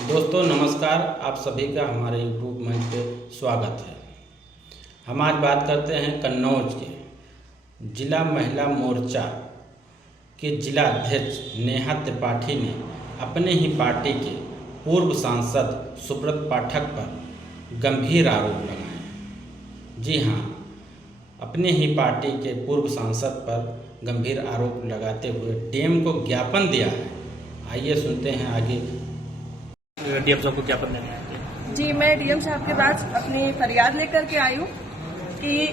दोस्तों नमस्कार, आप सभी का हमारे यूट्यूब मंच पे स्वागत है। हम आज बात करते हैं कन्नौज के जिला महिला मोर्चा के जिला अध्यक्ष नेहा त्रिपाठी ने अपने ही पार्टी के पूर्व सांसद सुब्रत पाठक पर गंभीर आरोप लगाए। जी हाँ, अपने ही पार्टी के पूर्व सांसद पर गंभीर आरोप लगाते हुए डीएम को ज्ञापन दिया है। आइए सुनते हैं आगे। डीएम साहब को ज्ञापन देना है। जी, मैं डीएम साहब के पास अपनी फरियाद लेकर के आई हूँ कि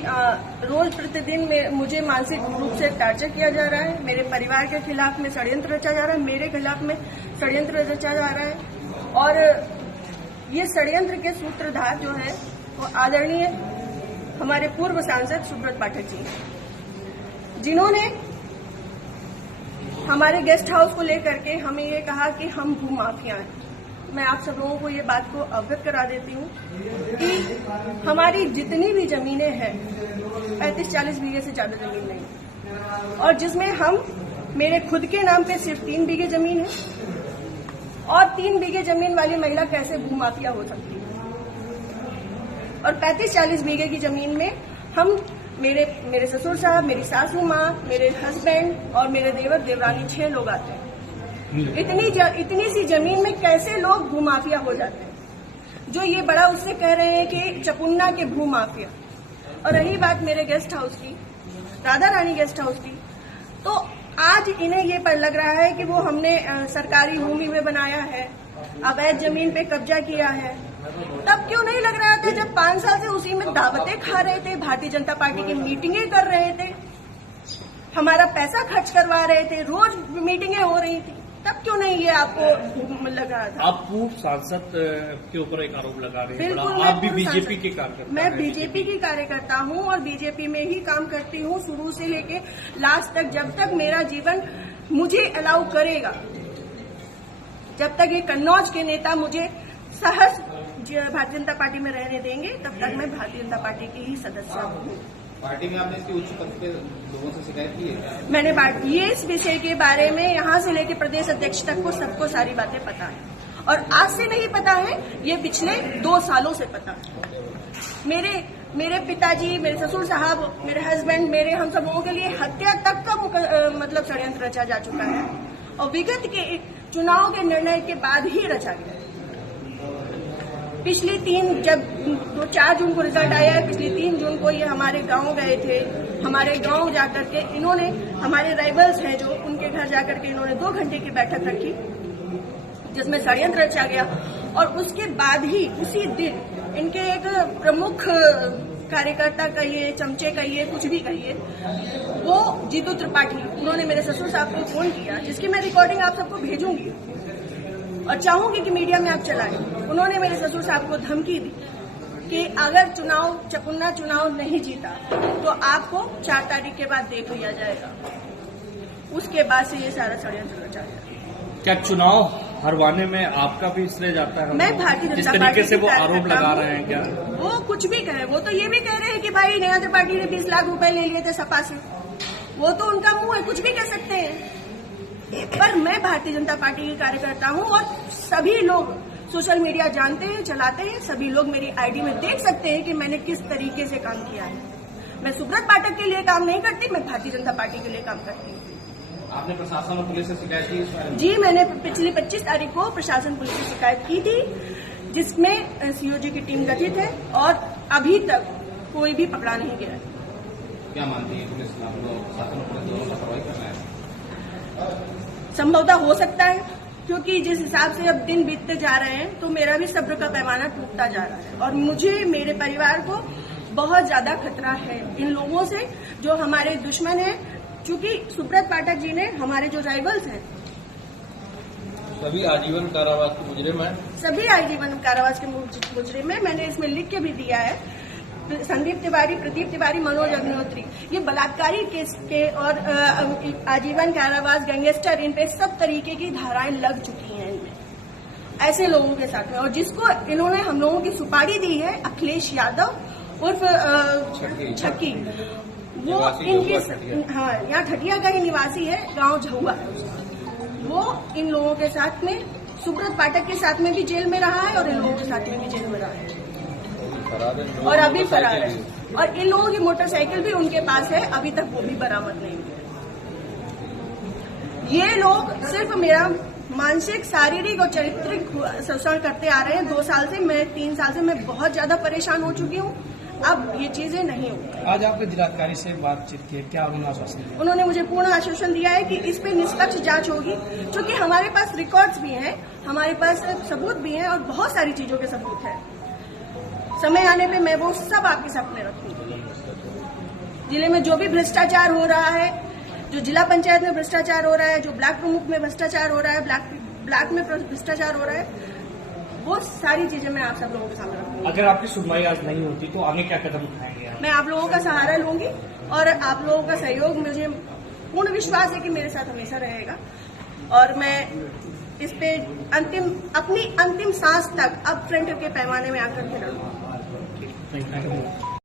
रोज प्रतिदिन मुझे मानसिक रूप से टार्चर किया जा रहा है। मेरे परिवार के खिलाफ में षड्यंत्र रचा जा रहा है, मेरे खिलाफ में षड्यंत्र रचा जा रहा है। और ये षड्यंत्र के सूत्रधार जो है वो आदरणीय हमारे पूर्व सांसद सुब्रत पाठक जी, जिन्होंने हमारे गेस्ट हाउस को लेकर के हमें ये कहा कि हम भू माफिया हैं। मैं आप सब लोगों को ये बात को अवगत करा देती हूँ कि हमारी जितनी भी जमीनें हैं 35-40 बीघे से ज्यादा जमीन नहीं, और जिसमें हम मेरे खुद के नाम पे सिर्फ 3 बीघे जमीन है। और 3 बीघे जमीन वाली महिला कैसे भूमाफिया हो सकती है? और 35-40 बीघे की जमीन में हम मेरे ससुर साहब, मेरी सासू माँ, मेरे हस्बैंड और मेरे देवर देवरानी 6 लोग आते हैं। इतनी सी जमीन में कैसे लोग भूमाफिया हो जाते हैं? जो ये बड़ा उससे कह रहे हैं कि चपुन्ना के भूमाफिया। और रही बात मेरे गेस्ट हाउस की, राधा रानी गेस्ट हाउस की, तो आज इन्हें ये पर लग रहा है कि वो हमने सरकारी भूमि में बनाया है, अवैध जमीन पे कब्जा किया है। तब क्यों नहीं लग रहा था जब 5 साल से उसी में दावतें खा रहे थे, भारतीय जनता पार्टी की मीटिंगें कर रहे थे, हमारा पैसा खर्च करवा रहे थे, रोज मीटिंगें हो रही थी, तब क्यों नहीं ये आपको लग रहा था? आप पूर्व सांसद के ऊपर एक आरोप लगा रहे हैं। बिल्कुल, आप भी बीजेपी के कार्यकर्ता? मैं बीजेपी की कार्यकर्ता हूँ और बीजेपी में ही काम करती हूँ शुरू से लेके लास्ट तक। जब तक मेरा जीवन मुझे अलाउ करेगा, जब तक ये कन्नौज के नेता मुझे सहज भारतीय जनता पार्टी में रहने देंगे, तब तक मैं भारतीय जनता पार्टी की ही सदस्य हूँ। पार्टी में आपने इसकी उच्च पद के लोगों से शिकायत की है? मैंने ये इस विषय के बारे में यहाँ से लेकर प्रदेश अध्यक्ष तक को सबको सारी बातें पता है, और आज से नहीं पता है, ये पिछले 2 सालों से पता है। मेरे पिताजी, मेरे ससुर साहब, मेरे हस्बैंड, हम सब लोगों के लिए हत्या तक का मतलब षड्यंत्र रचा जा चुका है, और विगत के चुनाव के निर्णय के बाद ही रचा गया। पिछली 4 जून को रिजल्ट आया है, पिछली 3 जून को ये हमारे गांव गए थे। हमारे गांव जाकर के इन्होंने, हमारे राइवल्स हैं जो, उनके घर जाकर के इन्होंने 2 घंटे की बैठक रखी जिसमें षड्यंत्र रचा गया। और उसके बाद ही उसी दिन इनके एक प्रमुख कार्यकर्ता कहिए, चमचे कहिए, कुछ भी कहिए, वो जीतू त्रिपाठी, उन्होंने मेरे ससुर साहब को फोन किया, जिसकी मैं रिकॉर्डिंग आप सबको भेजूंगी और चाहूंगी कि मीडिया में आप चलाएं। उन्होंने मेरे ससुर साहब को धमकी दी कि अगर चपुन्ना चुनाव नहीं जीता तो आपको 4 तारीख के बाद देख लिया जाएगा। उसके बाद से ये सारा षड्यंत्र रचा गया। क्या चुनाव हरवाने में आपका भी श्रेय जाता है? मैं भारतीय जिस जनता तरीके पार्टी से वो आरोप लगा रहे हैं, क्या वो कुछ भी कहे? वो तो ये भी कह रहे हैं कि भाई नेहा त्रिपाठी ने 20 लाख रुपए ले लिए थे सपा से। वो तो उनका मुंह है, कुछ भी कह सकते हैं। पर मैं भारतीय जनता पार्टी की कार्यकर्ता हूं, और सभी लोग सोशल मीडिया जानते हैं, चलाते हैं, सभी लोग मेरी आईडी में देख सकते हैं कि मैंने किस तरीके से काम किया है। मैं सुब्रत पाठक के लिए काम नहीं करती, मैं भारतीय जनता पार्टी के लिए काम करती हूँ। आपने प्रशासन और पुलिस से शिकायत की इस बारे में? जी, मैंने पिछली 25 तारीख को प्रशासन पुलिस से शिकायत की थी, जिसमें सीओजी की टीम गठित है, और अभी तक कोई भी पकड़ा नहीं गया है। क्या मानती है पुलिस, प्रशासन और पुलिस दोनों लापरवाही कर रहा है? संभवतः हो सकता है, क्योंकि जिस हिसाब से अब दिन बीतते जा रहे हैं तो मेरा भी सब्र का पैमाना टूटता जा रहा है, और मुझे, मेरे परिवार को बहुत ज्यादा खतरा है इन लोगों से जो हमारे दुश्मन हैं। क्योंकि सुब्रत पाठक जी ने, हमारे जो राइवल्स हैं, सभी आजीवन कारावास के मुजरिम हैं। सभी आजीवन कारावास के मुजरिम हैं। मैंने इसमें लिख के भी दिया है। संदीप तिवारी, प्रदीप तिवारी, मनोज अग्निहोत्री, ये बलात्कारी केस के और आजीवन कारावास, गैंगस्टर, इन पे सब तरीके की धाराएं लग चुकी हैं इनमें, ऐसे लोगों के साथ में। और जिसको इन्होंने हम लोगों की सुपारी दी है, अखिलेश यादव उर्फ छक्की, वो इनके, हाँ, यहाँ ठटिया का ही निवासी है, गांव झहुआ। वो इन लोगों के साथ में सुब्रत पाठक के साथ में भी जेल में रहा है और इन लोगों के साथ में भी जेल में रहा है और अभी फरार है। और इन लोगों की मोटरसाइकिल भी उनके पास है, अभी तक वो भी बरामद नहीं हुई। ये लोग सिर्फ मेरा मानसिक, शारीरिक और चारित्रिक शोषण करते आ रहे हैं 2 साल से। मैं 3 साल से मैं बहुत ज्यादा परेशान हो चुकी हूँ। अब ये चीजें नहीं होंगी। आज आपके जिलाधिकारी से बातचीत की, क्या उन्होंने आश्वासन दिया? उन्होंने मुझे पूर्ण आश्वासन दिया है कि इस पे निष्पक्ष जांच होगी, क्योंकि हमारे पास रिकॉर्ड्स भी हैं, हमारे पास सबूत भी हैं और बहुत सारी चीजों के सबूत हैं। समय आने पे मैं वो सब आपके सामने रखूंगी। जिले में जो भी भ्रष्टाचार हो रहा है, जो जिला पंचायत में भ्रष्टाचार हो रहा है, जो ब्लॉक प्रमुख में भ्रष्टाचार हो रहा है, ब्लॉक में भ्रष्टाचार हो रहा है, वो सारी चीजें मैं आप सब लोगों के सामने रखूंगी। अगर आपकी सुनवाई आज नहीं होती तो आगे क्या कदम उठाएंगे आप? मैं आप लोगों का सहारा लूंगी और आप लोगों का सहयोग, मुझे पूर्ण विश्वास है कि मेरे साथ हमेशा रहेगा। और मैं इस पे अपनी अंतिम सांस तक अब फ्रंट के पैमाने में आकर के लड़ूंगी। Thank you.